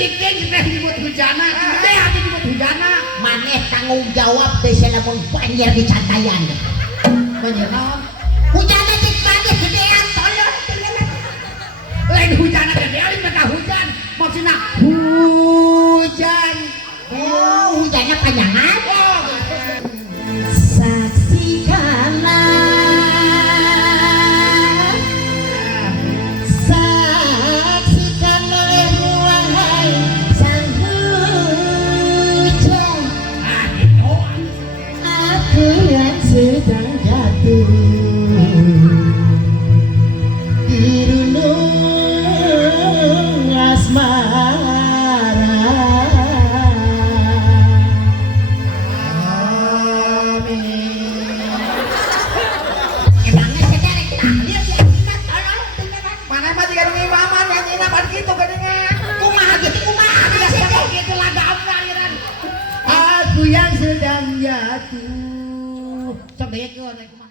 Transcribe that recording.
dikting teh disebut hujana, teh atuh disebut hujana. Maneh tanggung jawab teh lamun banjir di Cantayan. Banjir naon? Hujana cek banjir gedean tolong. Lain hujana gede lain mah hujan. Maksudna hujan. Oh, hujannya panjangan. Oh, Saksikanlah, saksikanlah wahai sang hujan, aku yang sedang jatuh di relung asmara. Emangnya sejarah tahlil ya kita tolong beneran. mana mah jika imaman nyanyi pan kitu gedengan. Kumaha gitu kumaha sih teh? Kitu laga aliran. Aku yang sedang jatuh. Sok deui kumaha.